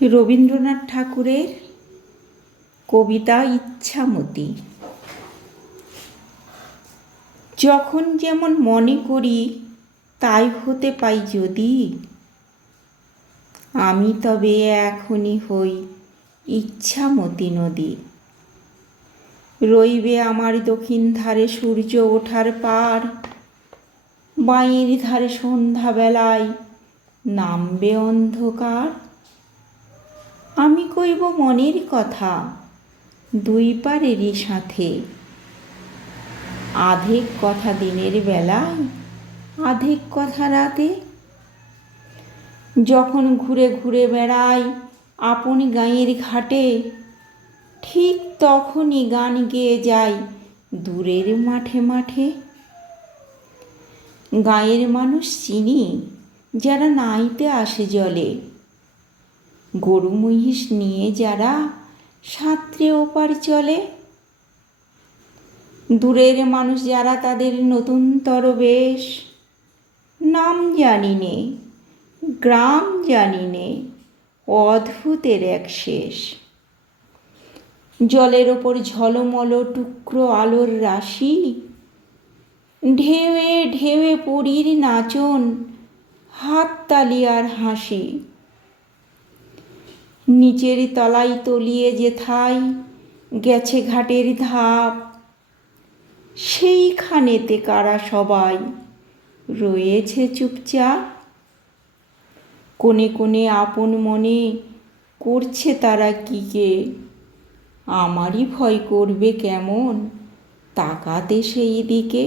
রবীন্দ্রনাথ ঠাকুরের কবিতা ইচ্ছামতি। যখন যেমন মনে করি তাই হতে পাই যদি, আমি তবে এখনই হই ইচ্ছামতি নদী। রইবে আমার দক্ষিণ ধারে সূর্য ওঠার পার, বাঁয়ের ধারে সন্ধ্যাবেলায় নামবে অন্ধকার। আমি কইব মনের কথা দুই পারেরই সাথে, আধেক কথা দিনের বেলায় আধেক কথা রাতে। যখন ঘুরে ঘুরে বেড়াই আপন গাঁয়ের ঘাটে, ঠিক তখনই গান গেয়ে যাই দূরের মাঠে মাঠে। গাঁয়ের মানুষ চিনি যারা নাইতে আসে জলে, গরু মহিষ নিয়ে যারা সাঁতরে ওপার চলে। দূরের মানুষ যারা তাদের নতুনতর বেশ, নাম জানি নে গ্রাম জানি নে, অদ্ভুতের এক শেষ। জলের ওপর ঝলমল টুকরো আলোর রাশি, ঢেউয়ে ঢেউয়ে পরীর নাচন, হাততালি আর হাসি। নিচের তলায় তলিয়ে যেথায় গেছে ঘাটের ধাপ, সেইখানেতে কারা সবাই রয়েছে চুপচাপ। কোণে কোণে আপন মনে করছে তারা কি কে, আমারই ভয় করবে কেমন তাকাতে সেই দিকে।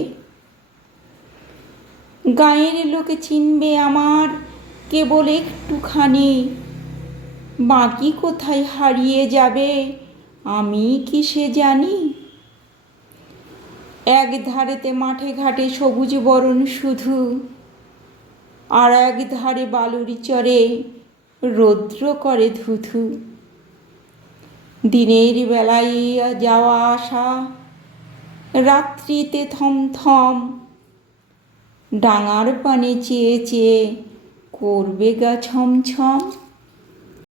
গাঁয়ের লোকে চিনবে আমার কেবল একটুখানি, বাকি কোথায় হারিয়ে যাবে আমি কি সে জানি। এক ধারেতে মাঠে ঘাটে সবুজ বরণ শুধু, আর এক ধারে বালুর চরে রৌদ্র করে ধুধু। দিনের বেলায় যাওয়া আসা, রাত্রিতে থমথম, ডাঙার পানে চেয়ে চেয়ে করবে গা ছমছম।